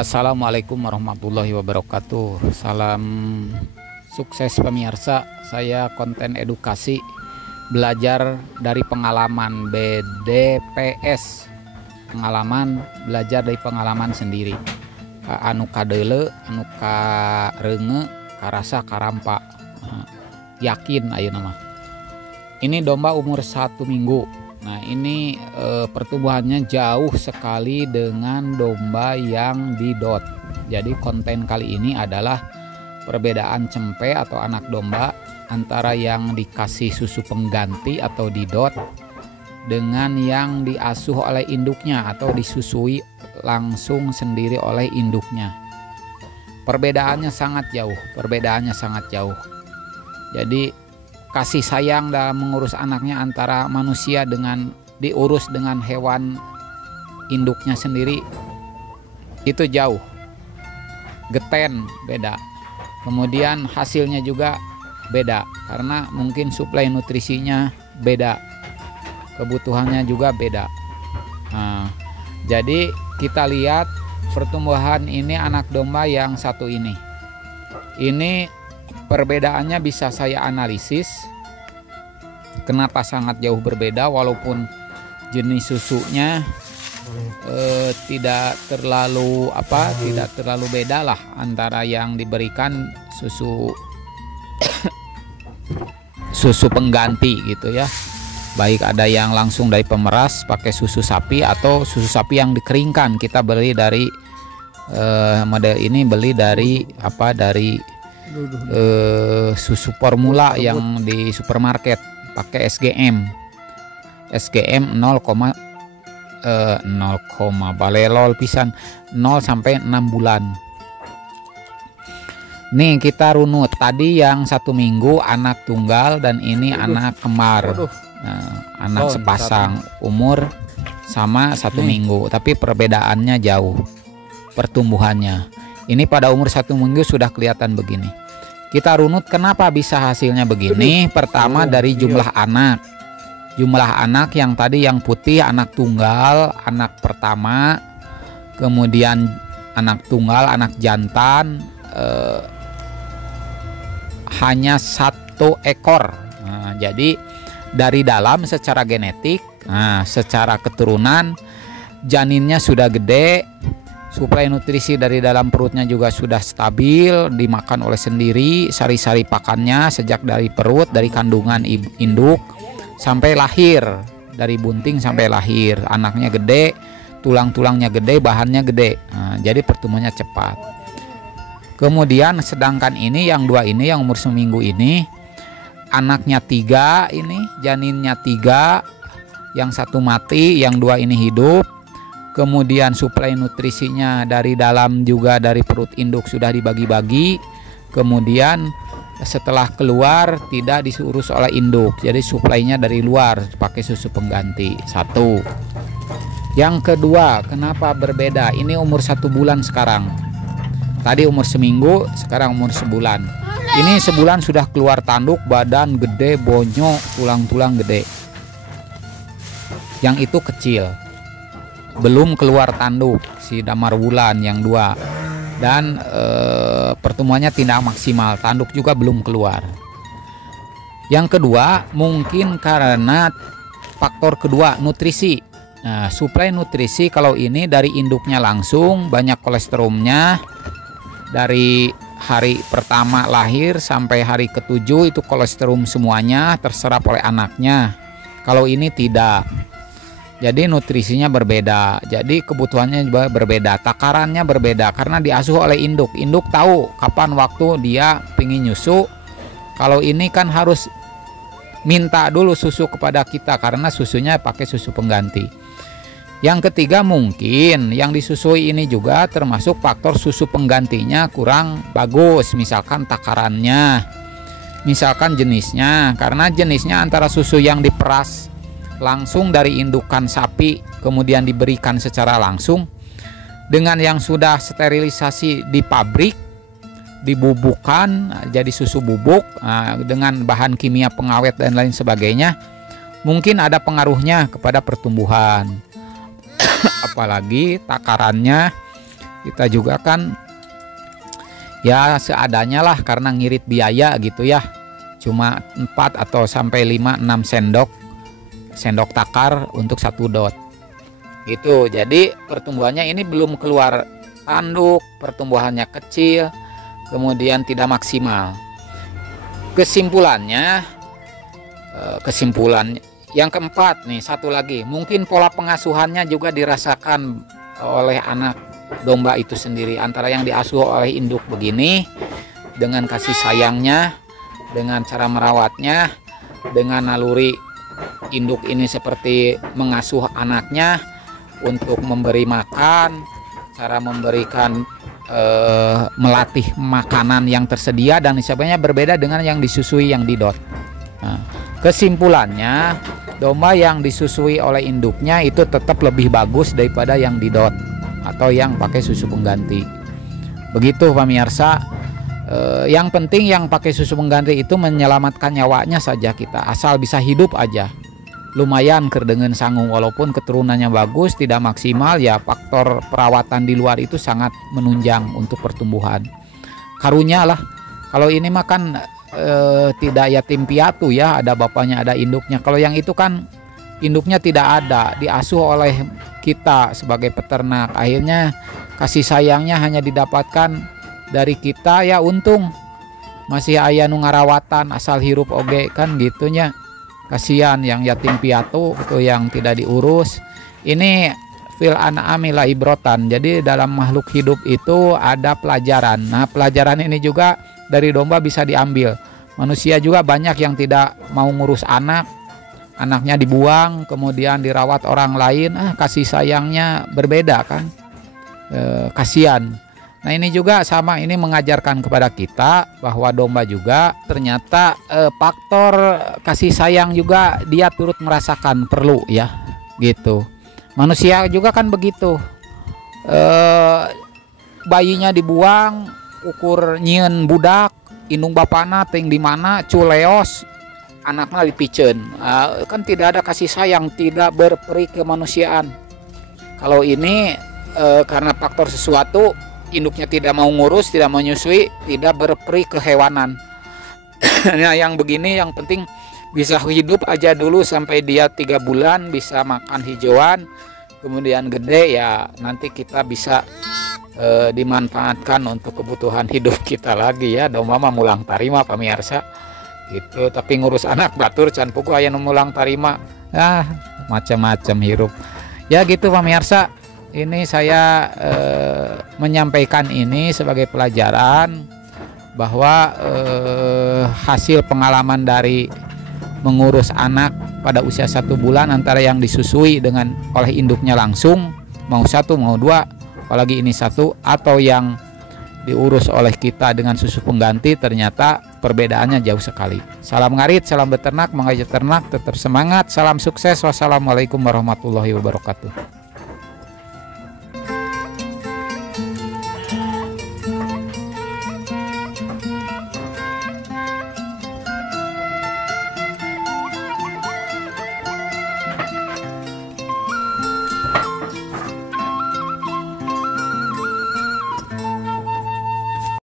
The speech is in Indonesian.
Assalamualaikum warahmatullahi wabarakatuh. Salam sukses pemirsa. Saya konten edukasi belajar dari pengalaman BDPS. Pengalaman belajar dari pengalaman sendiri. Anu kadeule, anu karenge, karasa karampa. Yakin ayeuna mah. Ini domba umur 1 minggu. Nah ini pertumbuhannya jauh sekali dengan domba yang didot. Jadi konten kali ini adalah perbedaan cempe atau anak domba antara yang dikasih susu pengganti atau didot dengan yang diasuh oleh induknya atau disusui langsung sendiri oleh induknya. Perbedaannya sangat jauh. Jadi kasih sayang dalam mengurus anaknya antara manusia dengan diurus dengan hewan induknya sendiri itu jauh. Geten beda. Kemudian hasilnya juga beda karena mungkin suplai nutrisinya beda. Kebutuhannya juga beda. Nah, jadi kita lihat pertumbuhan ini anak domba yang satu ini. Ini perbedaannya bisa saya analisis kenapa sangat jauh berbeda walaupun jenis susunya tidak terlalu beda lah antara yang diberikan susu susu pengganti gitu ya. Baik ada yang langsung dari pemeras pakai susu sapi atau susu sapi yang dikeringkan. Kita beli dari model ini beli dari susu formula yang di supermarket pakai SGM 0, balelol pisan 0 sampai 6 bulan. Nih kita runut tadi yang 1 minggu anak tunggal dan ini anak kembar. Anak sepasang umur sama 1 minggu tapi perbedaannya jauh pertumbuhannya. Ini pada umur 1 minggu sudah kelihatan begini. Kita runut kenapa bisa hasilnya begini. Pertama dari jumlah anak. Jumlah anak yang tadi yang putih anak tunggal, anak pertama. Kemudian anak tunggal, anak jantan hanya 1 ekor. Nah, jadi dari dalam secara genetik, secara keturunan janinnya sudah gede. Suplai nutrisi dari dalam perutnya juga sudah stabil, dimakan oleh sendiri, sari-sari pakannya sejak dari perut, dari kandungan induk sampai lahir, dari bunting sampai lahir, anaknya gede, tulang-tulangnya gede, bahannya gede. Nah, jadi pertumbuhannya cepat. Kemudian sedangkan ini yang 2 ini yang umur 1 minggu ini, anaknya 3 ini, janinnya 3, yang 1 mati, yang 2 ini hidup. Kemudian suplai nutrisinya dari dalam juga dari perut induk sudah dibagi-bagi. Kemudian setelah keluar tidak diurus oleh induk, jadi suplainya dari luar pakai susu pengganti. 1. Yang kedua, kenapa berbeda? Ini umur 1 bulan sekarang. Tadi umur 1 minggu, sekarang umur 1 bulan. Ini 1 bulan sudah keluar tanduk, badan gede, bonyok, tulang-tulang gede. Yang itu kecil. Belum keluar tanduk si damar wulan yang 2 dan pertumbuhannya tidak maksimal, tanduk juga belum keluar. Yang kedua mungkin karena faktor kedua nutrisi. Nah, suplai nutrisi kalau ini dari induknya langsung banyak kolesterolnya. Dari hari pertama lahir sampai hari ke-7 itu kolesterol semuanya terserap oleh anaknya. Kalau ini tidak. Jadi nutrisinya berbeda, jadi kebutuhannya juga berbeda, takarannya berbeda karena diasuh oleh induk. Induk tahu kapan waktu dia pingin nyusu. Kalau ini kan harus minta dulu susu kepada kita karena susunya pakai susu pengganti. Yang ketiga mungkin yang disusui ini juga termasuk faktor susu penggantinya kurang bagus, misalkan takarannya, misalkan jenisnya, karena jenisnya antara susu yang diperas langsung dari indukan sapi kemudian diberikan secara langsung dengan yang sudah sterilisasi di pabrik dibubukan jadi susu bubuk dengan bahan kimia pengawet dan lain sebagainya, mungkin ada pengaruhnya kepada pertumbuhan. Apalagi takarannya Kita juga kan ya seadanya lah karena ngirit biaya gitu ya. Cuma 4 atau sampai 5-6 sendok takar untuk 1 dot. Gitu. Jadi pertumbuhannya ini belum keluar tanduk, pertumbuhannya kecil, kemudian tidak maksimal. Kesimpulan yang keempat nih, satu lagi, mungkin pola pengasuhannya juga dirasakan oleh anak domba itu sendiri, antara yang diasuh oleh induk begini dengan kasih sayangnya, dengan cara merawatnya, dengan naluri induk ini seperti mengasuh anaknya untuk memberi makan, cara memberikan melatih makanan yang tersedia dan sebagainya berbeda dengan yang disusui yang didot. Nah, kesimpulannya domba yang disusui oleh induknya itu tetap lebih bagus daripada yang didot atau yang pakai susu pengganti. Begitu pemirsa. Yang penting yang pakai susu pengganti itu menyelamatkan nyawanya saja kita, asal bisa hidup aja. Lumayan kerdengen sanggung, walaupun keturunannya bagus tidak maksimal ya, faktor perawatan di luar itu sangat menunjang untuk pertumbuhan. Karunya lah, kalau ini mah kan tidak yatim piatu ya, ada bapaknya ada induknya. Kalau yang itu kan induknya tidak ada, diasuh oleh kita sebagai peternak, akhirnya kasih sayangnya hanya didapatkan dari kita ya, untung masih aya nu ngarawatan asal hirup oge kan gitunya. Kasihan yang yatim piatu itu yang tidak diurus. Ini fil an'ami la ibrotan. Jadi dalam makhluk hidup itu ada pelajaran. Nah, pelajaran ini juga dari domba bisa diambil. Manusia juga banyak yang tidak mau ngurus anak, anaknya dibuang, kemudian dirawat orang lain. Kasih sayangnya berbeda kan. Kasihan. Nah, ini juga sama, ini mengajarkan kepada kita bahwa domba juga ternyata faktor kasih sayang juga dia turut merasakan perlu ya, gitu. Manusia juga kan begitu. Bayinya dibuang, ukur nyieun budak, indung bapana ting di mana culeos, anaknya dipiceun. Kan tidak ada kasih sayang, tidak berperi kemanusiaan. Kalau ini karena faktor sesuatu, induknya tidak mau ngurus, tidak mau nyusui, tidak berperi kehewanan. Nah, yang begini yang penting bisa hidup aja dulu sampai dia 3 bulan, bisa makan hijauan, kemudian gede ya nanti kita bisa dimanfaatkan untuk kebutuhan hidup kita lagi ya. Domba mah mulang tarima pemirsa gitu, tapi ngurus anak batur can puku aya nu mulang tarima, macam-macam hirup ya gitu pemirsa. Ini saya menyampaikan ini sebagai pelajaran bahwa hasil pengalaman dari mengurus anak pada usia 1 bulan antara yang disusui dengan oleh induknya langsung, mau 1 mau 2, apalagi ini 1, atau yang diurus oleh kita dengan susu pengganti, ternyata perbedaannya jauh sekali. Salam ngarit, salam beternak, mengajak ternak, tetap semangat, salam sukses, wassalamualaikum warahmatullahi wabarakatuh.